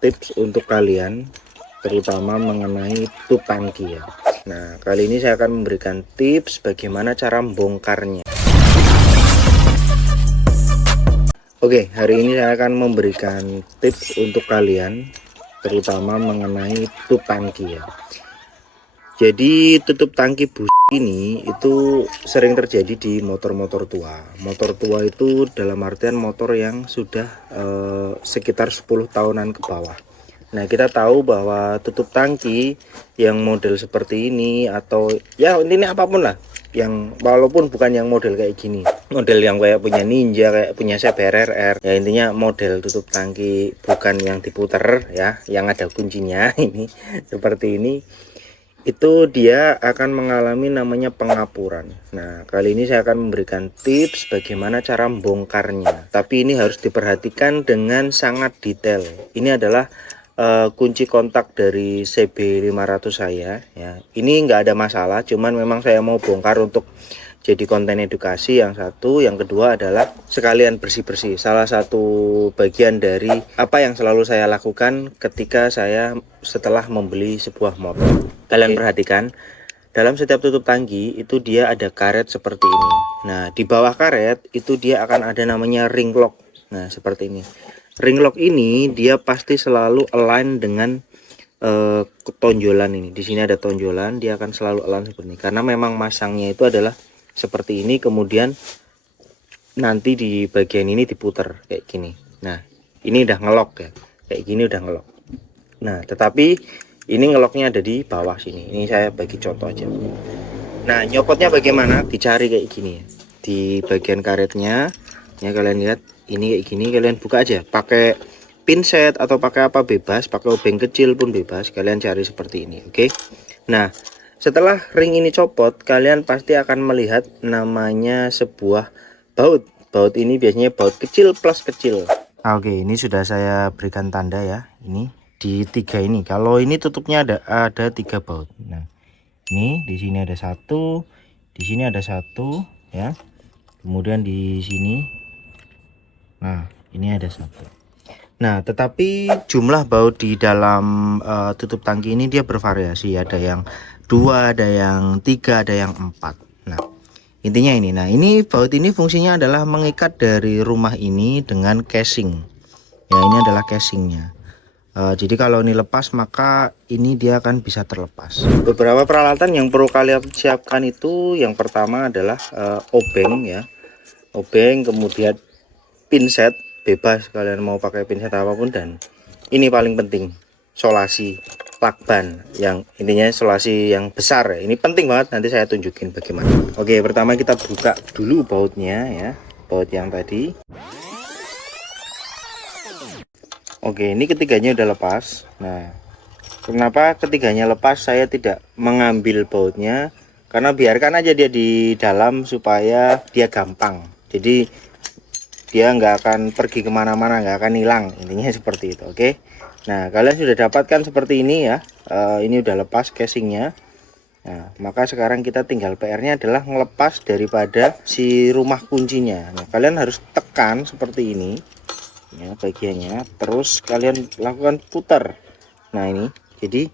tips untuk kalian, terutama mengenai tutup tangki ya. Nah, kali ini saya akan memberikan tips bagaimana cara membongkarnya. Oke, hari ini saya akan memberikan tips untuk kalian, terutama mengenai tutup tangki ya. Jadi tutup tangki busi ini itu sering terjadi di motor-motor tua. Motor tua itu dalam artian motor yang sudah sekitar 10 tahunan ke bawah. Nah, kita tahu bahwa tutup tangki yang model seperti ini atau ya intinya apapun lah, yang walaupun bukan yang model kayak gini, model yang kayak punya Ninja, kayak punya CBR, ya intinya model tutup tangki bukan yang diputer ya, yang ada kuncinya ini seperti ini, itu dia akan mengalami namanya pengapuran. Nah, kali ini saya akan memberikan tips bagaimana cara membongkarnya, tapi ini harus diperhatikan dengan sangat detail. Ini adalah kunci kontak dari CB500 saya ya. Ini nggak ada masalah, cuman memang saya mau bongkar untuk jadi konten edukasi yang satu. Yang kedua adalah sekalian bersih-bersih, salah satu bagian dari apa yang selalu saya lakukan ketika saya setelah membeli sebuah motor. Kalian perhatikan, dalam setiap tutup tangki itu dia ada karet seperti ini. Nah, di bawah karet itu dia akan ada namanya ring lock. Nah, seperti ini. Ring lock ini dia pasti selalu align dengan tonjolan ini. Di sini ada tonjolan, dia akan selalu align seperti ini. Karena memang masangnya itu adalah seperti ini, kemudian nanti di bagian ini diputer kayak gini. Nah, ini udah ngelok ya. Kayak gini udah ngelok. Nah, tetapi ini ngeloknya ada di bawah sini. Ini saya bagi contoh aja. Nah, nyopotnya bagaimana? Dicari kayak gini ya. Di bagian karetnya, ya kalian lihat. Ini kayak gini, kalian buka aja pakai pinset atau pakai apa bebas, pakai obeng kecil pun bebas, kalian cari seperti ini. Oke. Nah, setelah ring ini copot, kalian pasti akan melihat namanya sebuah baut. Baut ini biasanya baut kecil plus kecil. Oke, ini sudah saya berikan tanda ya. Ini di tiga ini. Kalau ini tutupnya ada 3 baut. Nah, ini di sini ada satu, di sini ada satu ya. Kemudian di sini. Nah, ini ada satu. Nah, tetapi jumlah baut di dalam tutup tangki ini dia bervariasi. Ada yang 2, ada yang 3, ada yang 4. Nah, intinya ini. Nah, ini baut ini fungsinya adalah mengikat dari rumah ini dengan casing. Ya, ini adalah casingnya. Jadi kalau ini lepas, maka ini dia akan bisa terlepas. Beberapa peralatan yang perlu kalian siapkan itu, yang pertama adalah obeng ya. Obeng, kemudian pinset, bebas kalian mau pakai pinset apapun, dan ini paling penting solasi lakban, yang intinya solasi yang besar ya. Ini penting banget, nanti saya tunjukin bagaimana. Oke, pertama kita buka dulu bautnya ya, baut yang tadi. Oke, ini ketiganya udah lepas. Nah, kenapa ketiganya lepas? Saya tidak mengambil bautnya karena biarkan aja dia di dalam supaya dia gampang, jadi dia nggak akan pergi kemana-mana, nggak akan hilang, intinya seperti itu. Oke. Nah, kalian sudah dapatkan seperti ini ya. Ini udah lepas casingnya. Nah, maka sekarang kita tinggal PR-nya adalah ngelepas daripada si rumah kuncinya. Nah, kalian harus tekan seperti ini ya bagiannya, terus kalian lakukan putar. Nah, ini jadi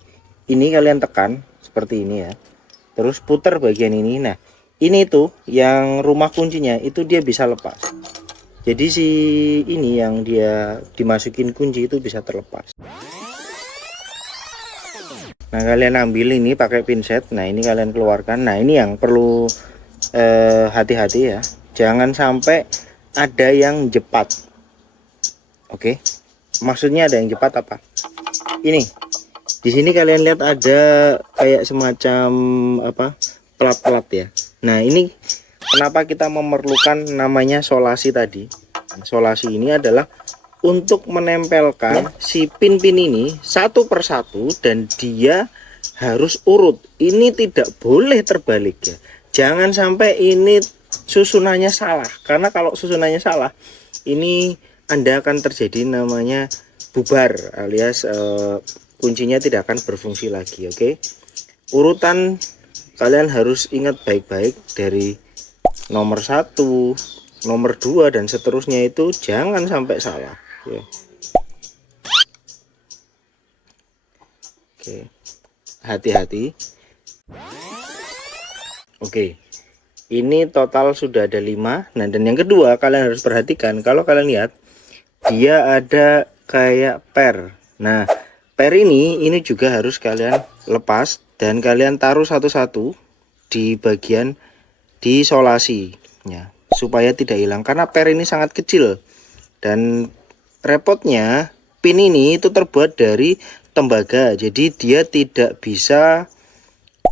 ini kalian tekan seperti ini ya, terus putar bagian ini. Nah, ini tuh yang rumah kuncinya itu dia bisa lepas. Jadi si ini yang dia dimasukin kunci itu bisa terlepas. Nah, kalian ambil ini pakai pinset. Nah, ini kalian keluarkan. Nah, ini yang perlu hati-hati ya. Jangan sampai ada yang jepat. Oke. Maksudnya ada yang jepat apa? Ini. Di sini kalian lihat ada kayak semacam apa? Plat-plat ya. Nah, ini kenapa kita memerlukan namanya solasi tadi. Solasi ini adalah untuk menempelkan si pin-pin ini satu persatu, dan dia harus urut. Ini tidak boleh terbalik ya. Jangan sampai ini susunannya salah, karena kalau susunannya salah, ini Anda akan terjadi namanya bubar, alias kuncinya tidak akan berfungsi lagi. Oke. Urutan kalian harus ingat baik-baik, dari nomor 1, nomor 2 dan seterusnya itu jangan sampai salah ya. Oke, hati-hati. Oke, ini total sudah ada 5. Nah, dan yang kedua kalian harus perhatikan, kalau kalian lihat dia ada kayak per. Nah, per ini juga harus kalian lepas dan kalian taruh satu-satu di bagian disolasi ya, supaya tidak hilang, karena per ini sangat kecil. Dan repotnya pin ini itu terbuat dari tembaga, jadi dia tidak bisa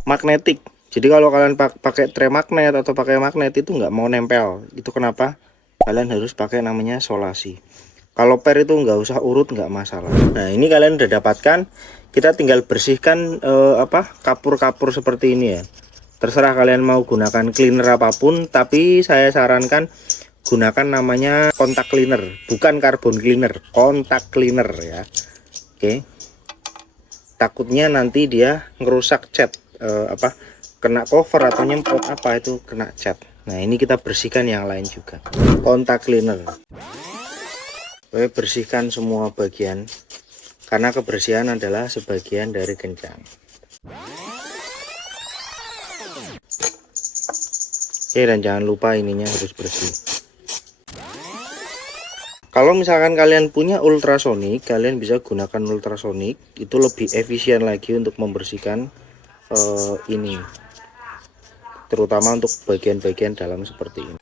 magnetik. Jadi kalau kalian pakai tray magnet atau pakai magnet itu nggak mau nempel. Itu kenapa kalian harus pakai namanya solasi. Kalau per itu nggak usah urut, nggak masalah. Nah, ini kalian udah dapatkan. Kita tinggal bersihkan kapur-kapur seperti ini ya. Terserah kalian mau gunakan cleaner apapun, tapi saya sarankan gunakan namanya kontak cleaner, bukan carbon cleaner, kontak cleaner ya. Oke. Takutnya nanti dia ngerusak cat, kena cover atau nyemprot itu kena cat. Nah, ini kita bersihkan yang lain juga. Kontak cleaner. Oke, bersihkan semua bagian, karena kebersihan adalah sebagian dari kencan. Oke, dan jangan lupa ininya harus bersih. Kalau misalkan kalian punya ultrasonic, kalian bisa gunakan ultrasonic, itu lebih efisien lagi untuk membersihkan ini, terutama untuk bagian-bagian dalam seperti ini.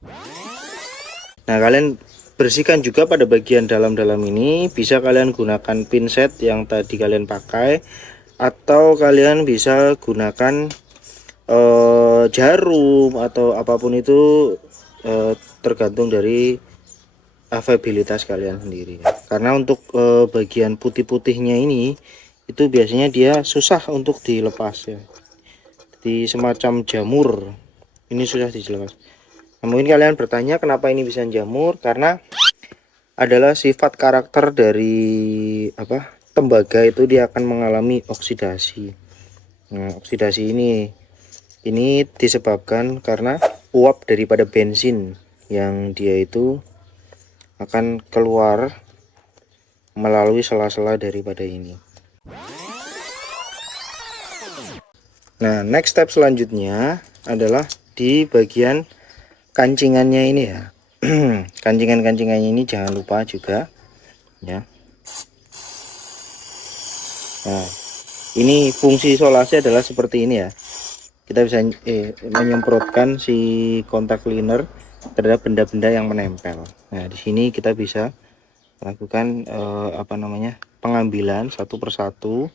Nah, kalian bersihkan juga pada bagian dalam-dalam ini. Bisa kalian gunakan pinset yang tadi kalian pakai, atau kalian bisa gunakan jarum atau apapun itu, tergantung dari availabilitas kalian sendiri. Karena untuk bagian putih-putihnya ini itu biasanya dia susah untuk dilepas ya, di semacam jamur ini susah dilepas. Nah, mungkin kalian bertanya kenapa ini bisa jamur, karena adalah sifat karakter dari tembaga itu, dia akan mengalami oksidasi. Nah, oksidasi ini disebabkan karena uap daripada bensin yang dia itu akan keluar melalui sela-sela daripada ini. Nah, next step selanjutnya adalah di bagian kancingannya ini ya. Kancingan-kancingannya ini jangan lupa juga ya. Nah, ini fungsi isolasi adalah seperti ini ya. Kita bisa menyemprotkan si kontak cleaner terhadap benda-benda yang menempel. Nah, di sini kita bisa lakukan pengambilan satu persatu.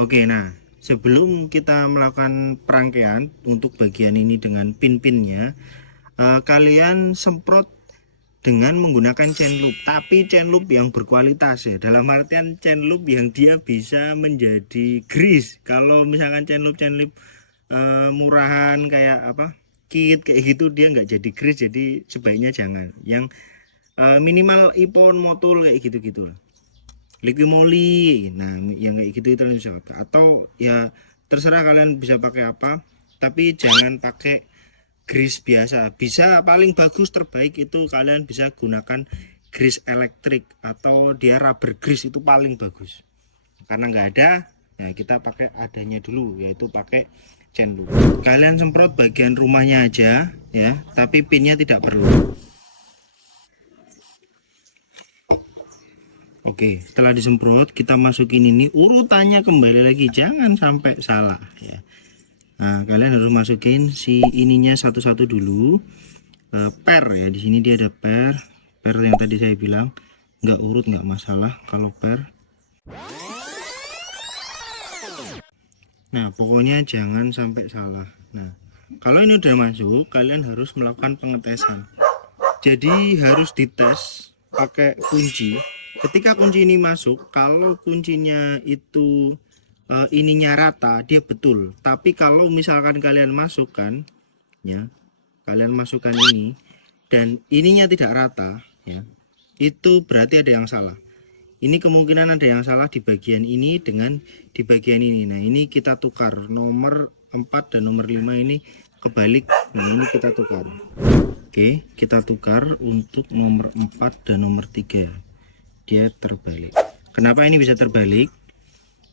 Oke, nah sebelum kita melakukan perangkaian untuk bagian ini dengan pin-pinnya, kalian semprot dengan menggunakan chain loop, tapi chain loop yang berkualitas ya, dalam artian chain loop yang dia bisa menjadi grease. Kalau misalkan chain loop murahan kayak kit kayak gitu, dia nggak jadi grease, jadi sebaiknya jangan. Yang minimal Ippon, Motul kayak gitu-gitu lah, Liqui Moly. Nah, yang kayak gitu itu kalian bisa pakai, atau ya terserah kalian bisa pakai apa, tapi jangan pakai grease biasa. Bisa paling bagus terbaik itu kalian bisa gunakan grease elektrik, atau dia rubber grease, itu paling bagus. Karena nggak ada ya, kita pakai adanya dulu, yaitu pakai chain loop. Kalian semprot bagian rumahnya aja ya, tapi pinnya tidak perlu. Oke, setelah disemprot kita masukin ini, urutannya kembali lagi, jangan sampai salah ya. Nah, kalian harus masukin si ininya satu-satu dulu. Per ya, di sini dia ada per yang tadi saya bilang nggak urut nggak masalah kalau per. Nah, pokoknya jangan sampai salah. Nah, kalau ini udah masuk, kalian harus melakukan pengetesan. Jadi harus dites pakai kunci. Ketika kunci ini masuk, kalau kuncinya itu ininya rata, dia betul. Tapi kalau misalkan kalian masukkan ya, kalian masukkan ini dan ininya tidak rata ya, itu berarti ada yang salah. Ini kemungkinan ada yang salah di bagian ini dengan di bagian ini. Nah, ini kita tukar, nomor 4 dan nomor 5 ini kebalik. Nah, ini kita tukar. Oke, kita tukar untuk nomor 4 dan nomor 3, dia terbalik. Kenapa ini bisa terbalik?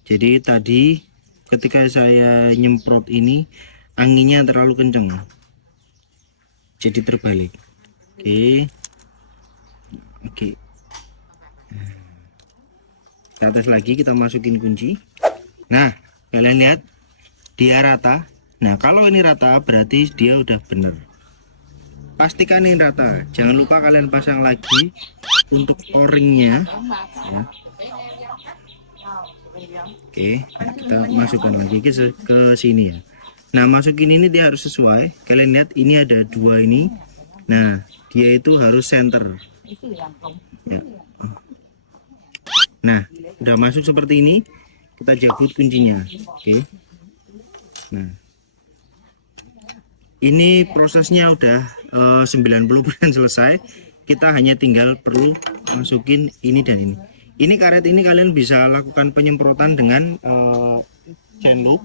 Jadi tadi ketika saya nyemprot ini anginnya terlalu kencang, jadi terbalik. Oke. Ke atas lagi kita masukin kunci. Nah, kalian lihat dia rata. Nah, kalau ini rata berarti dia udah bener. Pastikan ini rata. Jangan lupa kalian pasang lagi untuk o-ringnya ya. Oke, nah kita masukkan lagi ke sini ya. Nah, masukin ini dia harus sesuai. Kalian lihat ini ada dua ini. Nah, dia itu harus center ya. Nah, udah masuk seperti ini, kita jabut kuncinya. Oke. Nah, ini prosesnya udah 90% selesai. Kita hanya tinggal perlu masukin ini dan ini. Ini karet ini kalian bisa lakukan penyemprotan dengan chain loop.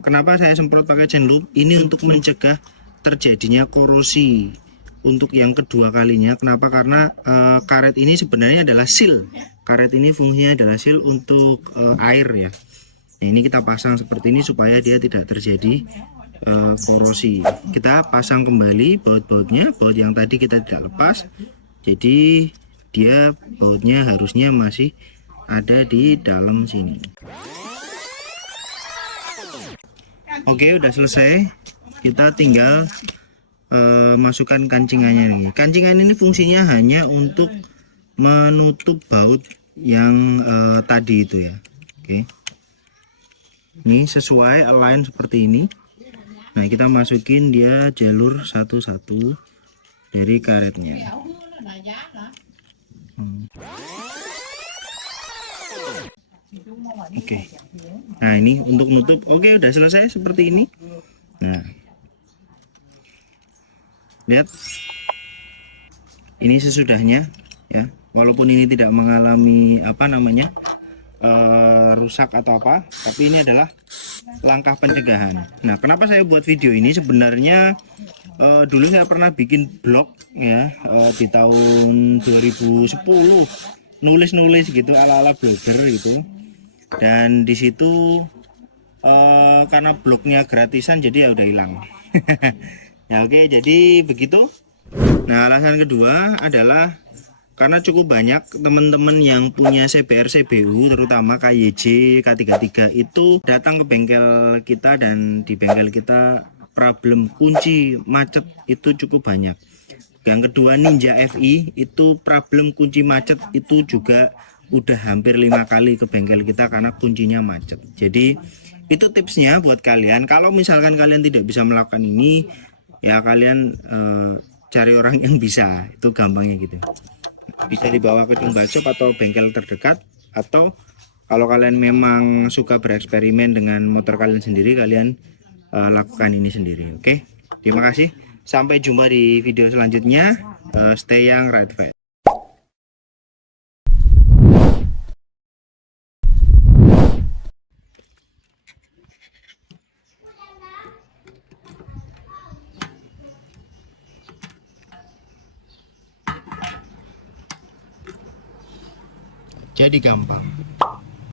Kenapa saya semprot pakai chain loop? Ini untuk mencegah terjadinya korosi. Untuk yang kedua kalinya, kenapa? Karena karet ini sebenarnya adalah seal. Karet ini fungsinya adalah seal untuk air ya. Nah, ini kita pasang seperti ini supaya dia tidak terjadi korosi. Kita pasang kembali baut-bautnya, baut yang tadi kita tidak lepas. Jadi dia bautnya harusnya masih ada di dalam sini. Oke, udah selesai. Kita tinggal masukkan kancingannya nih. Kancingan ini fungsinya hanya untuk menutup baut yang tadi itu ya. Oke. Ini sesuai align seperti ini. Nah, kita masukin dia jalur satu-satu dari karetnya. Oke. Nah, ini untuk nutup. Oke, udah selesai seperti ini. Nah, lihat ini sesudahnya ya, walaupun ini tidak mengalami rusak atau apa, tapi ini adalah langkah pencegahan. Nah, kenapa saya buat video ini? Sebenarnya dulu saya pernah bikin blog ya, di tahun 2010, nulis gitu ala-ala blogger gitu, dan disitu karena blognya gratisan jadi ya udah hilang. Ya oke, jadi begitu. Nah, alasan kedua adalah karena cukup banyak teman-teman yang punya CBR CBU, terutama KYJ K33 itu datang ke bengkel kita, dan di bengkel kita problem kunci macet itu cukup banyak. Yang kedua, Ninja FI itu problem kunci macet itu juga udah hampir 5 kali ke bengkel kita karena kuncinya macet. Jadi itu tipsnya buat kalian. Kalau misalkan kalian tidak bisa melakukan ini, ya kalian cari orang yang bisa. Itu gampangnya gitu. Bisa dibawa ke Jumba Shop atau bengkel terdekat, atau kalau kalian memang suka bereksperimen dengan motor kalian sendiri, kalian lakukan ini sendiri. Oke, terima kasih. Sampai jumpa di video selanjutnya. Stay young, ride fast. Jadi gampang.